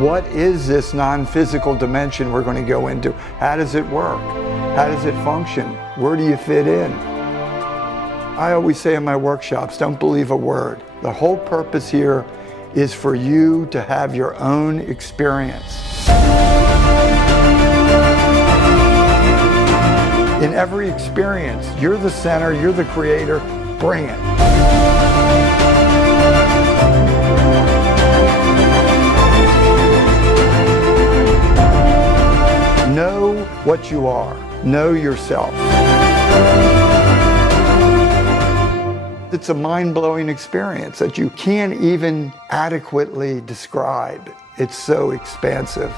What is this non-physical dimension we're going to go into? How does it work? How does it function? Where do you fit in? I always say in my workshops, don't believe a word. The whole purpose here is for you to have your own experience. In every experience, you're the center, you're the creator, bring it. Know what you are. Know yourself. It's a mind-blowing experience that you can't even adequately describe. It's so expansive.